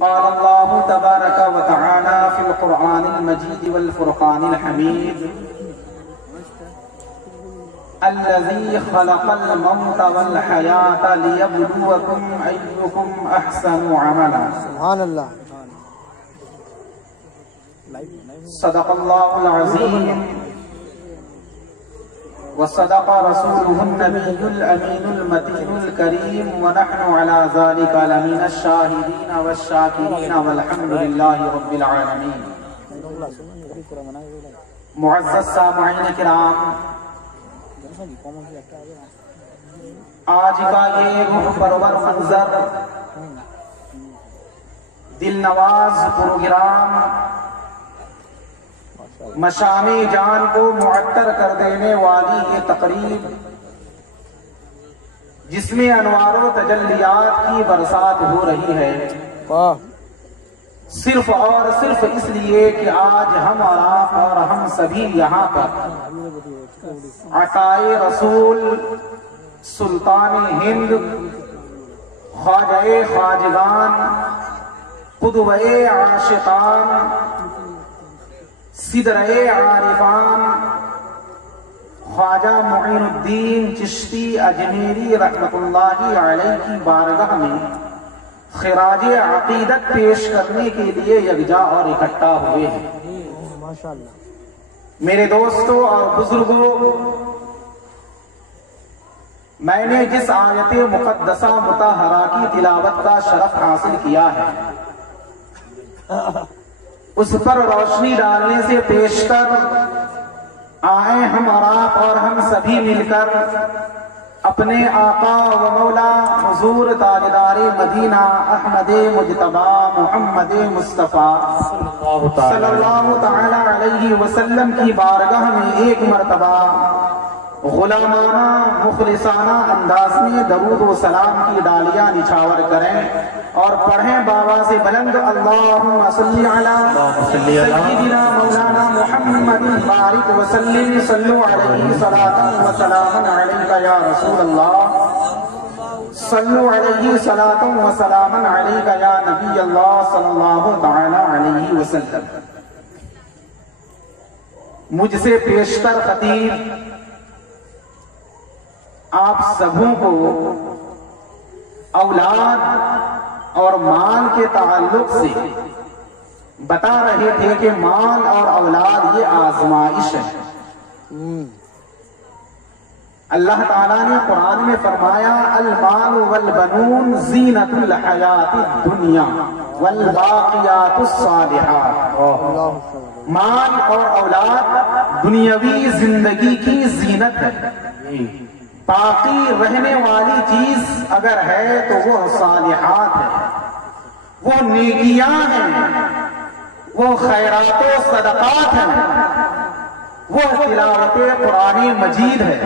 قال الله تبارك وتعالى في القرآن المجيد والفرقان الحميد الذي خلق الموت والحياة ليبلوكم أيكم أحسن عملا. سبحان الله. صدق الله العظيم وصدق رسوله النبي الأمين المتين الكريم ونحن على ذلك لمن الشاهدين والشاكرين والحمد لله رب العالمين. معزز سامعین کرام، آج کا یہ روح پرور منظر، دل نواز پروگرام مشام جان کو معطر کر دینے والی یہ تقریب، جس میں انوار و تجلیات کی برسات ہو رہی ہے، صرف اور صرف اس لیے کہ آج ہم اور آپ اور ہم سبھی یہاں پر عطائے رسول سلطان ہند، خواجہ خواجگان، قدوہ عاشقان، سدرے عارفان، خواجہ معین الدین چشتی اجمیری رحمت اللہ علیہ کی بارگاہ میں خراج عقیدت پیش کرنے کے لیے یکجا اور اکٹھا ہوئے ہیں۔ میرے دوستوں اور بزرگوں، میں نے جس آیت مقدسہ مطہرہ کی تلاوت کا شرف حاصل کیا ہے، اس پر روشنی ڈالنے سے پیشتر آئیں ہم اور آپ اور ہم سبھی مل کر اپنے آقا و مولا حضور تاجدار مدینہ احمد مجتبی محمد مصطفیٰ صلی اللہ تعالی علیہ وسلم کی بارگاہ میں ایک مرتبہ غلامانہ مخلصانہ انداز میں درود و سلام کی ڈالیاں نچھاور کریں اور پڑھیں بابا سے بلند اللہم صلی علی سیدنا مولانا محمد بارک وسلم صلو علیہ صلاۃ و سلام علیک یا رسول اللہ، صلو علیہ صلاۃ و سلام علیک یا نبی اللہ صلی اللہ تعالی علیہ وسلم۔ مجھ سے پیشتر خطیب آپ سبوں کو اولاد اور مال کے تعلق سے بتا رہے تھے کہ مال اور اولاد یہ آزمائش ہے۔ اللہ تعالیٰ نے قرآن میں فرمایا المال والبنون زینت الحیات الدنیا والباقیات الصالحات، مال اور اولاد دنیاوی زندگی کی زینت ہے، باقی رہنے والی چیز اگر ہے تو وہ صالحات ہے، وہ نیکیاں ہیں، وہ خیرات و صدقات ہیں، وہ تلاوت قرآن مجید ہے،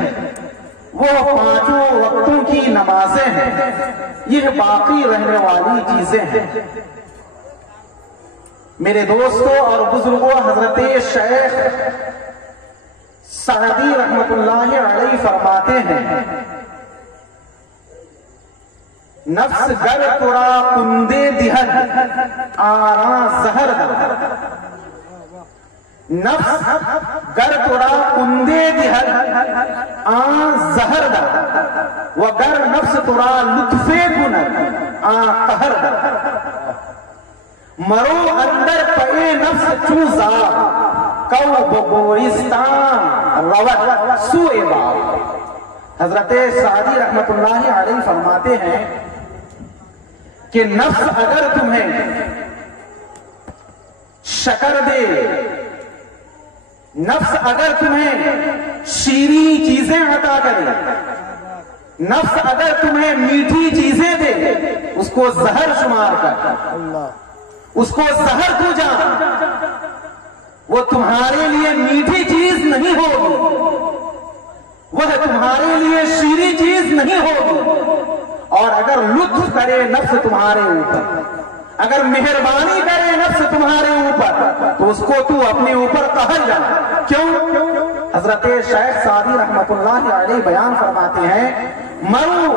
وہ پانچوں وقتوں کی نمازیں ہیں، یہ باقی رہنے والی چیزیں ہیں۔ میرے دوستوں اور بزرگوں، حضرت شیخ سعدی رحمت اللہ علیہ فرماتے ہیں نفس گر ترا کندے دہر آراں زہر دا، نفس گر ترا کندے دہر آں زہر دا، وگر نفس ترا لطفے کنر آں قہر دا، مرو اندر پئے نفس چوزا کو بگوئستان روت سوئے باب۔ حضرت سعدی رحمت اللہ علیہ فرماتے ہیں کہ نفس اگر تمہیں شکر دے، نفس اگر تمہیں شیریں چیزیں عطا کرے، نفس اگر تمہیں میٹھی چیزیں دے، اس کو زہر شمار کر، اس کو زہر کو جان، وہ تمہارے لیے میٹھی چیز نہیں ہوگی، وہ تمہارے لیے شیریں چیز نہیں ہوگی۔ اور اگر لطف کرے نفس تمہارے اوپر، اگر مہربانی کرے نفس تمہارے اوپر، تو اس کو تو اپنے اوپر قہر جا۔ کیوں؟ حضرت شیخ سعدی رحمت اللہ علیہ بیان فرماتے ہیں مرو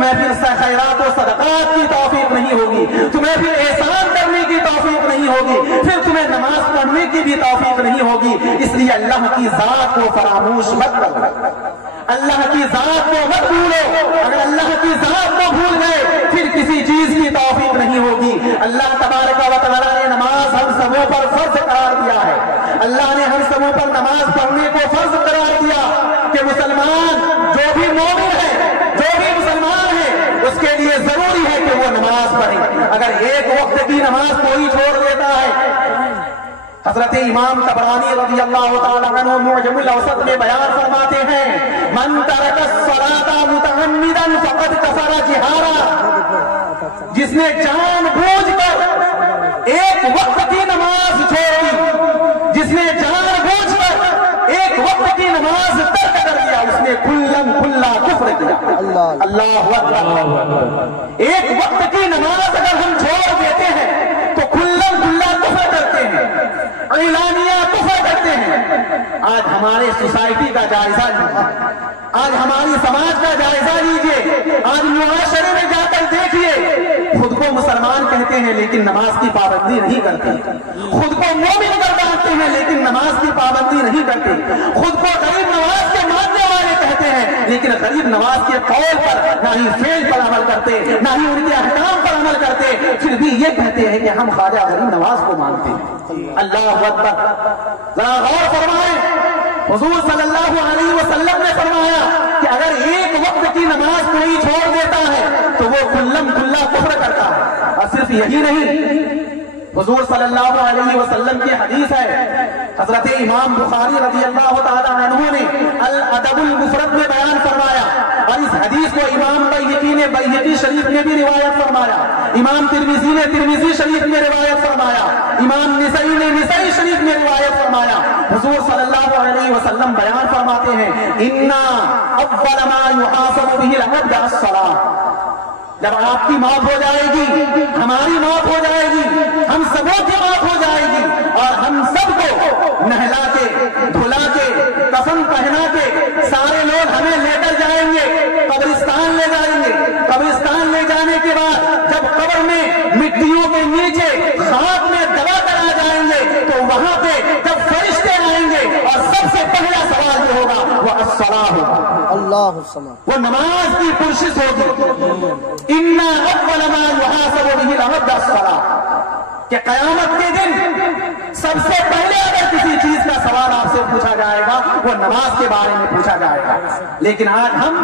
تمہیں پھر خیرات و صدقات کی توفیق نہیں ہوگی، تمہیں پھر احسان کرنے کی توفیق نہیں ہوگی، پھر تمہیں نماز پڑھنے کی بھی توفیق نہیں ہوگی۔ اس لیے اللہ کی ذات کو فراموش مت کرو، اللہ کی ذات کو مت بھولو۔ اگر اللہ کی ذات کو بھول گئے پھر کسی چیز کی توفیق نہیں ہوگی۔ اللہ تبارک و تعالیٰ نے نماز ہم سبوں پر فرض قرار دیا ہے، اللہ نے ہم سبوں پر نماز پڑھنے کو فرض قرار دیا کہ مسلمان جو بھی مومن ہے، جو بھی مسلمان ہے، اس کے لیے ضروری ہے کہ وہ نماز پڑھے۔ اگر ایک وقت کی نماز کوئی چھوڑ دیتا ہے، حضرت امام طبرانی رضی اللہ تعالیٰ عنہ معجم الاوسط میں بیان فرماتے ہیں، من ترک الصلاۃ متعمدا فقد کفر جہارا، جس نے جان بوجھ کر ایک وقت کی نماز چھوڑی، جس نے جان بوجھ کر ایک وقت کی نماز ترک کر دیا، اس نے کھلم کھلا کفر کیا۔ اللہ اکبر۔ ایک وقت کی نماز اگر ہم چھوڑ دیتے ہیں تو کھلم کھلا کفر کرتے ہیں، اعلانیہ کفر کرتے ہیں۔ آج ہمارے سوسائٹی کا جائزہ لیجیے، آج ہماری سماج کا جائزہ لیجیے، آج معاشرے میں جا کر دیکھیے، خود کو مسلمان کہتے ہیں لیکن نماز کی پابندی نہیں کرتے، خود کو مومن گردانتے ہیں لیکن نماز کی پابندی نہیں کرتے، خود کو غریب نواز کے ماننے والے کہتے ہیں لیکن غریب نواز کے قول پر نہ ہی فعل پر عمل کرتے، نہ ہی ان کے احکام پر عمل کرتے، پھر بھی یہ کہتے ہیں کہ ہم خواجہ غریب نواز کو مانتے ہیں۔ اللہ اکبر۔ ذرا غور فرمائیں، حضور صلی اللہ علیہ وسلم نے فرمایا کہ اگر ایک وقت کی نماز کوئی چھوڑ دیتا ہے تو وہ کھلم کھلا کفر کرتا ہے۔ اور صرف یہی نہیں، حضور صلی اللہ علیہ وسلم کی حدیث ہے، حضرت امام بخاری رضی اللہ تعالی عنہ نے الادب المفرد میں بیان فرمایا، اور اس حدیث کو امام بیہقی نے بیہقی شریف میں بھی روایت فرمایا، امام ترمذی نے ترمذی شریف میں روایت فرمایا، امام نسائی نے نسائی شریف میں روایت فرمایا۔ حضور صلی اللہ علیہ وسلم بیان فرماتے ہیں، انا اول ما يحاسب به العبد الصلاۃ۔ جب آپ کی موت ہو جائے گی، ہماری موت ہو جائے گی، ہم سبوں کی موت ہو جائے گی، اور ہم سب کو نہلا کے دھلا کے کفن پہنا کے سارے لوگ ہمیں لے کر جائیں گے، قبرستان لے جائیں گے۔ قبرستان لے جانے کے بعد جب قبر میں مٹیوں کے نیچے خاک میں دبا کر آ جائیں گے تو وہاں پہ جب فرشتے آئیں گے اور سب سے پہلا سوال جو ہوگا وہ الصلاۃ ہوگا، اللہ وہ نماز کی پرشش ہوگی۔ انا اول ما يحاسب به العبد الصلاۃ، کہ قیامت کے دن سب سے پہلے اگر کسی چیز کا سوال آپ سے پوچھا جائے گا وہ نماز کے بارے میں پوچھا جائے گا۔ لیکن آج ہم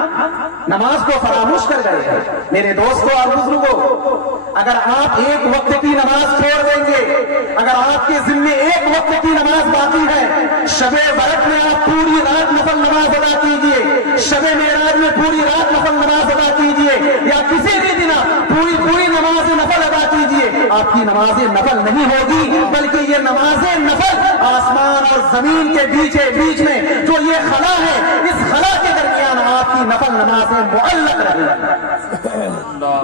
نماز کو فراموش کر گئے ہیں۔ میرے دوستوں اور بزرگوں، اگر آپ ایک وقت کی نماز چھوڑ دیں گے، اگر آپ کے ذمے ایک وقت کی نماز باقی ہے، شب برات میں آپ پوری رات نفل نماز ادا کیجئے، شب معراج میں پوری رات نفل نماز ادا کیجئے، یا کسی بھی دن پوری نماز نفل ادا کیجئے، آپ کی نماز نفل نہیں ہوگی، بلکہ یہ نماز نفل آسمان اور زمین کے بیچ میں جو یہ خلا ہے، اس خلا کے درمیان آپ کی نفل نمازیں معلق رہے گی۔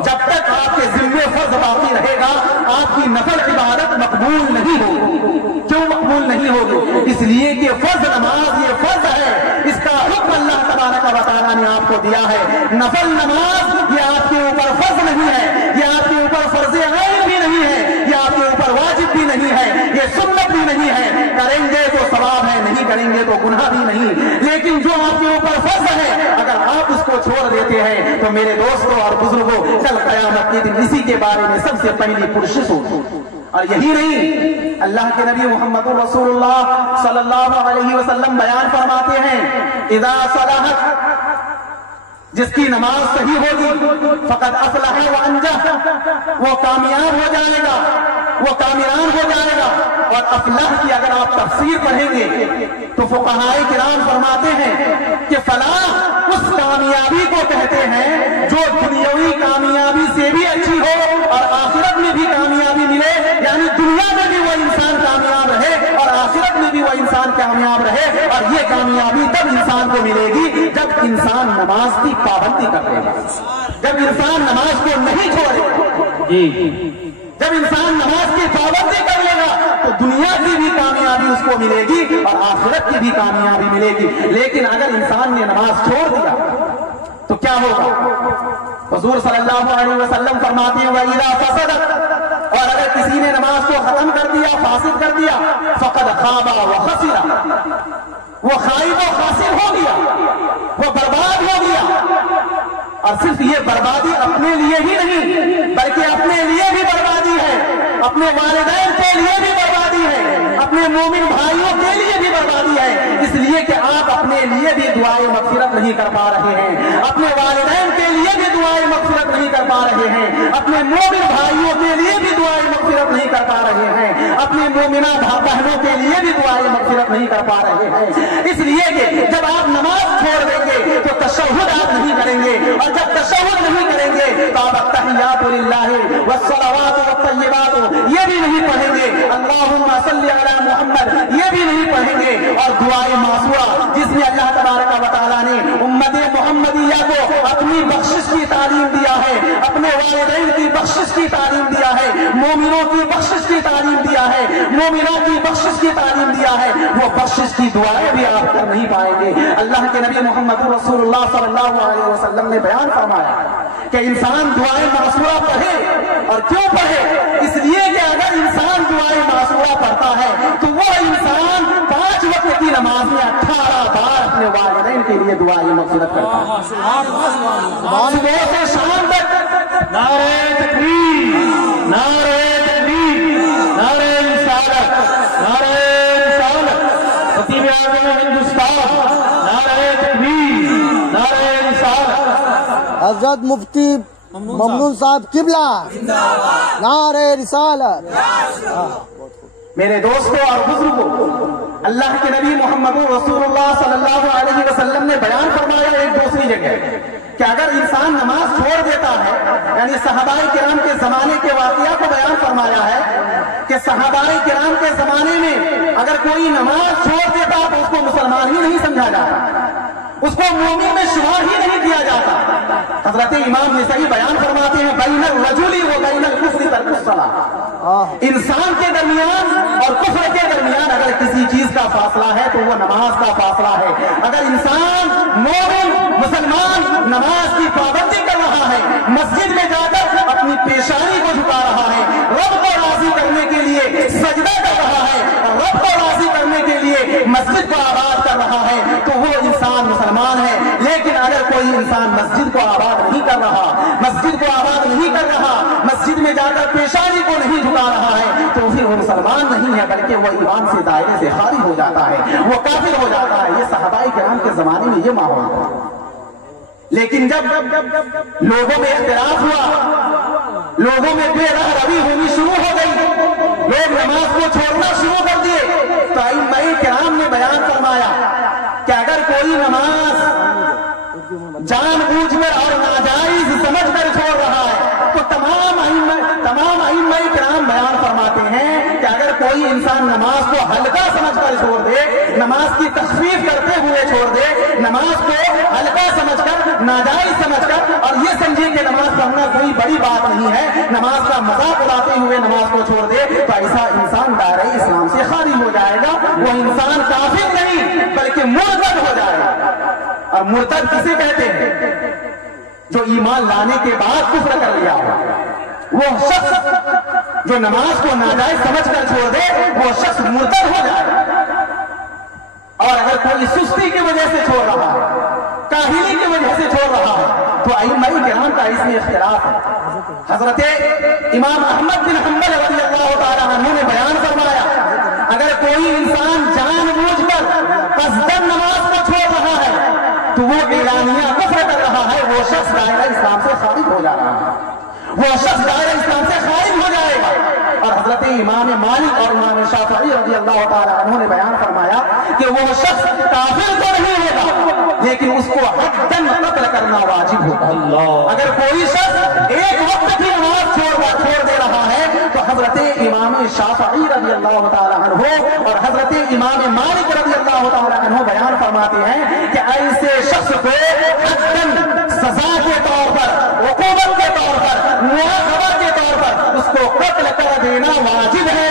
جب تک آپ کے ذمے فرض باقی رہے گا آپ کی نفل عبادت مقبول نہیں ہوگی۔ کیوں مقبول نہیں ہوگی؟ اس لیے کہ فرض نماز یہ فرض ہے، اس کا حکم اللہ تبارک و تعالیٰ نے آپ کو دیا ہے۔ نفل نماز یہ آپ کے اوپر فرض نہیں ہے، یہ آپ کے اوپر فرض عین بھی نہیں ہے، یہ آپ کے اوپر واجب بھی نہیں ہے، یہ سنت بھی نہیں ہے۔ کریں گے تو ثواب ہے، نہیں کریں گے تو گناہ بھی نہیں۔ لیکن جو آپ کے اوپر فرض ہے اگر آپ اس کو چھوڑ دیتے ہیں تو میرے دوستوں اور بزرگوں، کل قیامت کے دن اسی کے بارے میں سب سے پہلی پرشش ہوگی۔ اور یہی نہیں، اللہ کے نبی محمد رسول اللہ صلی اللہ علیہ وسلم بیان فرماتے ہیں، اذا صلحت، جس کی نماز صحیح ہوگی، فقد افلح وانجح، وہ کامیاب ہو جائے گا، وہ کامیاب ہو جائے گا۔ اور افلاح کی اگر آپ تفسیر پڑھیں گے تو فقہائے کرام فرماتے ہیں کہ فلاح اس کامیابی کو کہتے ہیں جو دنیاوی کامیابی سے بھی اچھی ہو اور آخرت میں بھی کامیابی ملے، یعنی دنیا میں بھی وہ انسان کامیاب رہے اور آخرت میں بھی وہ انسان کامیاب رہے۔ اور یہ کامیابی تب انسان کو ملے گی جب انسان نماز کی پابندی کرے گا، جب انسان نماز کو نہیں چھوڑے گا، جب انسان نماز کی پابندی کر لے گا تو دنیا کی بھی کامیابی اس کو ملے گی اور آخرت کی بھی کامیابی ملے گی۔ لیکن اگر انسان نے نماز چھوڑ دیا تو کیا ہوگا؟ حضور صلی اللہ علیہ وسلم فرماتے ہیں وَإِذَا فَسَدَتْ، اور اگر کسی نے نماز کو ختم کر دیا، فاسد کر دیا، فَقَدْ خَابَ وَخَسِرَ، وہ خائب و خاسر ہو گیا، وہ برباد ہو گیا۔ اور صرف یہ بربادی اپنے لیے ہی نہیں بلکہ اپنے لیے بھی بربادی ہے، اپنے والدین کے لیے بھی بربادی ہے، اپنے مومن بھائیوں کے لیے بھی بربادی ہے، اس لیے کہ آپ اپنے لیے بھی دعائیں مغفرت نہیں کر پا رہے ہیں، اپنے والدین کے لیے بھی دعائیں مغفرت نہیں کر پا رہے ہیں، اپنے مومن بھائیوں کے لیے بھی دعائیں مغفرت نہیں کر پا رہے ہیں، اپنے مومنہ بہنوں کے لیے بھی دعائیں مغفرت نہیں کر پا رہے ہیں۔ اس لیے کہ جب آپ نماز چھوڑ دیں گے تو تشہد آپ نہیں کریں گے، اور جب تشہد نہیں کریں گے تو آپ التحیات للہ والصلوات والطیبات یہ بھی نہیں پڑھیں گے، اللہم صلی علی محمد یہ بھی نہیں پڑھیں گے، اور دعائے معصورہ جس میں اللہ تبارک و تعالیٰ نے امت محمدیہ کو اپنی بخشش کی تعلیم دیا ہے، اپنے والدین کی بخشش کی تعلیم دیا ہے، مومنوں کی بخشش کی تعلیم دیا ہے، مومنات کی بخشش کی تعلیم دیا ہے، وہ بخشش کی دعائیں بھی آپ کر نہیں پائیں گے۔ اللہ کے نبی محمد رسول اللہ صلی اللہ علیہ وسلم نے بیان فرمایا کہ انسان دعائیں معصورہ پڑھے، اور کیوں پڑھے؟ اس لیے کہ اگر انسان دعائیں معصورہ پڑھتا ہے تو وہ انسان 5 وقت کی نماز میں 18 بار اپنے والدین کے لیے دعائیں مغفرت کرتا ہے، صبح سے شام تک نعرہ تکبیر، نعرہ تکبیر، نعرہ رسالت، نعرہ رسالت، خطیب اعظم ہندوستان، نعرہ تکبیر، نعرہ رسالت، حضرت مفتی ممنون صاحب قبلہ، نعرہ رسالت۔ میرے دوستوں اور بزرگوں، اللہ کے نبی محمد رسول اللہ صلی اللہ علیہ وسلم نے بیان فرمایا ایک دوسری جگہ کہ اگر انسان نماز چھوڑ دیتا ہے، یعنی صحابہ کرام کے زمانے کے واقعہ کو بیان فرمایا ہے کہ صحابہ کرام کے زمانے میں اگر کوئی نماز چھوڑ دیتا تو اس کو مسلمان ہی نہیں سمجھا جاتا، اس کو مومن میں شمار ہی نہیں کیا جاتا۔ حضرت امام نسائی بیان فرماتے ہیں بین الرجل و بین الکفر ترک الصلاۃ، انسان کے درمیان اور کفر کے درمیان اگر کسی چیز کا فاصلہ ہے تو وہ نماز کا فاصلہ ہے۔ اگر انسان مومن مسلمان نماز کی پابندی کر رہا ہے، مسجد میں جا کر اپنی پیشانی کو جھکا رہا ہے، رب کو راضی کرنے کے لیے سجدہ کر رہا ہے، اور رب کو راضی کرنے کے لیے مسجد کو آباد کر رہا ہے تو وہ انسان مسلمان ہے۔ لیکن اگر کوئی انسان مسجد کو آباد نہیں کر رہا، مسجد کو آباد نہیں کر رہا، مسجد میں جا کر پیشانی کو نہیں جھکا رہا ہے تو پھر وہ مسلمان نہیں ہے بلکہ وہ ایمان سے دائرے سے خارج ہو جاتا ہے، وہ کافر ہو جاتا ہے۔ یہ صحابہ کرام کے زمانے میں یہ ماحول تھا، لیکن جب لوگوں میں اختلاف ہوا، لوگوں میں بے راہ روی ہونی شروع ہو گئی، لوگ نماز کو چھوڑنا شروع کر دیے، تو ائمہ کرام نے بیان فرمایا کہ اگر کوئی نماز جان بوجھ کر اور ناجائز سمجھ کر چھوڑ رہا ہے تو تمام ائمہ کرام بیان فرماتے ہیں کہ اگر کوئی انسان نماز کو ہلکا سمجھ کر چھوڑ دے، نماز کی تخفیف کرتے ہوئے چھوڑ دے، نماز کو ہلکا سمجھ کر، ناجائز سمجھ کر، اور یہ سمجھے کہ نماز پڑھنا کوئی بڑی بات نہیں ہے، نماز کا مذاق اڑاتے ہوئے نماز کو چھوڑ دے تو ایسا انسان دائرہ اسلام سے خارج ہو جائے گا، وہ انسان کافر نہیں بلکہ مرتد ہو جائے گا۔ اور مرتد کسے کہتے ہیں؟ جو ایمان لانے کے بعد کفر کر لیا ہو، وہ شخص جو نماز کو ناجائز سمجھ کر چھوڑ دے وہ شخص مرتد ہو جائے۔ اور اگر کوئی سستی کی وجہ سے چھوڑ رہا ہے، کاہلی کی وجہ سے چھوڑ رہا ہے تو ائمہ کرام کا اس میں اختلاف ہے۔ حضرت امام احمد بن حنبل رضی اللہ تعالی عنہ نے بیان فرمایا اگر کوئی انسان جان بوجھ کر قصداً نماز کو چھوڑ رہا ہے تو وہ اعلانیہ کفر کر رہا ہے، وہ شخص دائرہ اسلام سے خارج ہو جا رہا ہے، وہ شخص دائرہ اسلام سے خارج ہو جائے گا۔ اور حضرت امام مالک اور امام شافعی رضی اللہ تعالی عنہ نے بیان فرمایا کہ وہ شخص کافر تو نہیں ہوگا لیکن اس کو حداً قتل کرنا واجب ہوگا۔ اگر کوئی شخص ایک وقت کی نماز چھوڑ دے رہا ہے تو حضرت امام شافعی رضی اللہ تعالی عنہ اور حضرت امام مالک رضی اللہ تعالی عنہ بیان فرماتے ہیں کہ ایسے شخص کو حداً سزا کے طور پر، عقوبت کے طور پر، مواخذہ کے طور پر اس کو قتل کر دینا واجب ہے۔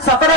17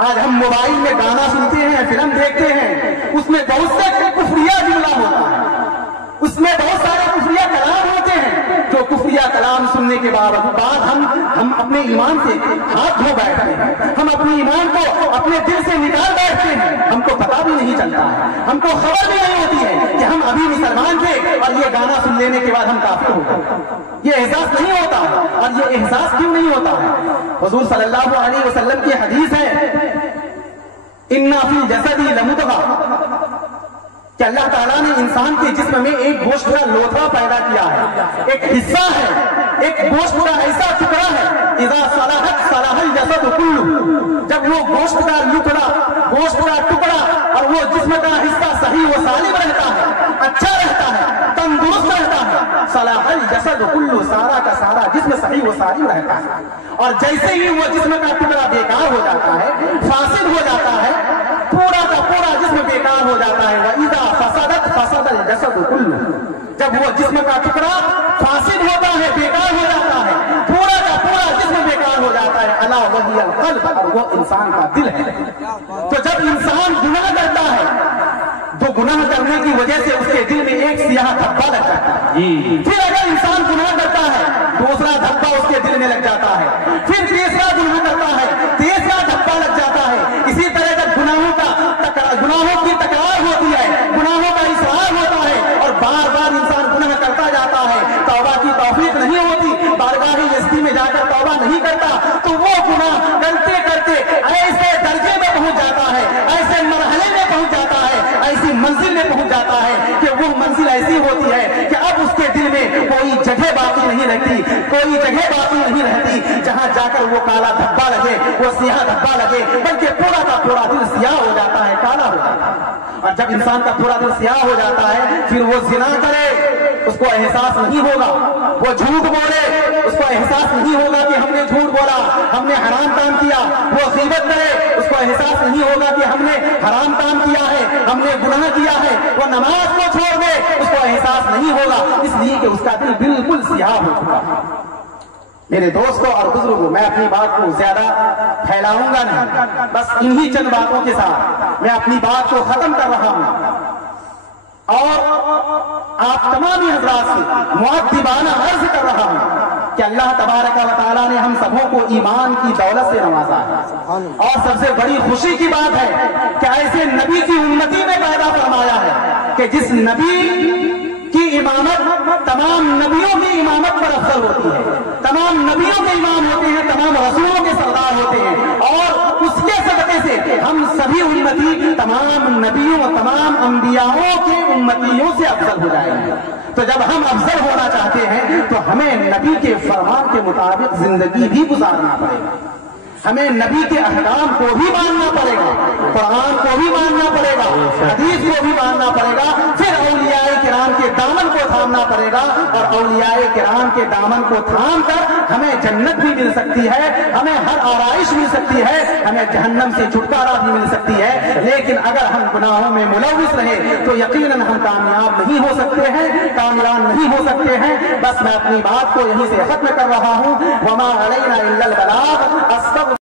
آج ہم موبائل میں گانا سنتے ہیں، فلم دیکھتے ہیں، اس میں بہت سے کفریہ جملہ ہوتا ہے، اس میں بہت سارے کفریہ کلام ہوتے ہیں، جو کفریہ کلام سننے کے بعد ہم اپنے ایمان سے ہاتھ دھو بیٹھتے ہیں، ہم اپنے ایمان کو اپنے دل سے نکال بیٹھتے ہیں، ہم کو پتا بھی نہیں چلتا ہے، ہم کو خبر بھی نہیں ہوتی ہے کہ ہم ابھی مسلمان تھے اور یہ گانا سن لینے کے بعد ہم کافر ہو گئے۔ یہ احساس نہیں ہوتا، اور یہ احساس کیوں نہیں ہوتا ہے؟ حضور صلی اللہ علیہ وسلم کی حدیث ہے، اِنَّ فِي الْجَسَدِ لَمُضْغَةً، کہ اللہ تعالیٰ نے انسان کے جسم میں ایک گوشت کا لوتھڑا پیدا کیا ہے، ایک حصہ ہے، ایک گوشت کا ایسا ٹکڑا ہے، اذا صلحت صلح الجسد کلہ، جب وہ گوشت کا ٹکڑا اور وہ جسم کا حصہ صحیح و سالم رہتا ہے، اچھا رہتا ہے، تندرست رہتا ہے، صلح الجسد کلہ، سارا کا سارا جسم صحیح و سالم رہتا ہے۔ اور جیسے ہی وہ جسم کا ٹکڑا بیکار ہو جاتا ہے، فاسد ہو جاتا ہے، پورا کا پورا جسم بیکار ہو جاتا ہے، وَإِذَا فَسَدَتْ فَسَدَ الْجَسَدُ كُلُّهُ، جب وہ جسم کا ٹکڑا فاسد ہوتا ہے، بیکار ہو جاتا ہے، پورا کا پورا جسم بیکار ہو جاتا ہے، الا وَهِيَ الْقَلْبُ، اور وہ انسان کا دل ہے۔ تو جب انسان گناہ کرتا ہے تو گناہ کرنے کی وجہ سے اس کے دل میں ایک سیاہ دھبا لگ جاتا ہے، پھر اگر انسان گناہ کرتا ہے دوسرا دھبا اس کے دل میں لگ جاتا ہے، پھر تیسرا گناہ کرتا ہے تیسرا دھبا لگ جاتا ہے۔ اسی طرح جب گناہوں کی تکرار ہوتی ہے، گناہوں کا اصرار ہوتا ہے اور بار بار انسان گناہ کرتا جاتا ہے، توبہ کی توفیق نہیں ہوتی، بارگاہ یزدی میں جا کر توبہ نہیں کرتا، تو وہ گناہ کرتے کرتے ایسے درجے میں پہنچ جاتا ہے، ایسے مرحلے میں پہنچ جاتا ہے، ایسی منزل میں پہنچ جاتا ہے کہ وہ منزل ایسی ہوتی ہے کہ اب اس کے دل میں کوئی جگہ باقی نہیں رہتی، کوئی جگہ باقی نہیں رہتی جہاں جا کر وہ کالا دھبا لگے، وہ سیاہ دھبا لگے، بلکہ پورا کا پورا دل سیاہ ہو جاتا ہے، کالا ہو جاتا ہے۔ اور جب انسان کا پورا دل سیاہ ہو جاتا ہے، پھر وہ زنا کرے اس کو احساس نہیں ہوگا، وہ جھوٹ بولے اس کو احساس نہیں ہوگا کہ ہم نے جھوٹ بولا، ہم نے حرام کام کیا، وہ غیبت کرے اس کو احساس نہیں ہوگا کہ ہم نے حرام کام کیا ہے، ہم نے گناہ کیا ہے، وہ نماز کو چھوڑ دے اس کو احساس نہیں ہوگا، اس لیے کہ اس کا دل بالکل سیاہ ہو چکا ہے۔ میرے دوستوں اور بزرگوں، میں اپنی بات کو زیادہ پھیلاؤں گا نہیں، بس انہی چند باتوں کے ساتھ میں اپنی بات کو ختم کر رہا ہوں، اور آپ تمام حضرات سے مؤدبانہ عرض کر رہا ہوں کہ اللہ تبارک و تعالیٰ نے ہم سبوں کو ایمان کی دولت سے نوازا ہے، اور سب سے بڑی خوشی کی بات ہے کہ ایسے نبی کی امتی میں پیدا فرمایا ہے کہ جس نبی کی امامت تمام نبیوں کی امامت پر افضل ہوتی ہے، تمام نبیوں کے امام ہوتے ہیں، تمام رسولوں کے سردار ہوتے ہیں، اور اس کے صدقے سے ہم سبھی امتی تمام نبیوں تمام انبیاءوں کے امتیوں سے افضل ہو جائیں گے۔ تو جب ہم افضل ہونا چاہتے ہیں تو ہمیں نبی کے فرمان کے مطابق زندگی بھی گزارنا پڑے گا، ہمیں نبی کے احکام کو بھی ماننا پڑے گا، قرآن کو بھی ماننا پڑے گا، حدیث کو بھی ماننا پڑے گا، پھر اولیاء کرام کے دامن کو تھامنا پڑے گا، اور اولیاء کرام کے دامن کو تھام کر ہمیں جنت بھی مل سکتی ہے، ہمیں ہر آرائش مل سکتی ہے، ہمیں جہنم سے چھٹکارا بھی مل سکتی ہے۔ لیکن اگر ہم گناہوں میں ملوث رہے تو یقیناً ہم کامیاب نہیں ہو سکتے ہیں، کامران نہیں ہو سکتے ہیں۔ بس میں اپنی بات کو یہیں سے ختم کر رہا ہوں، وما علینا الا البلاغ۔